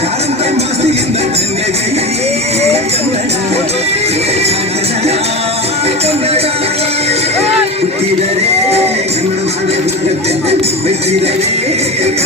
Kannada Kannada Kannada Kannada Kannada Kannada Kannada Kannada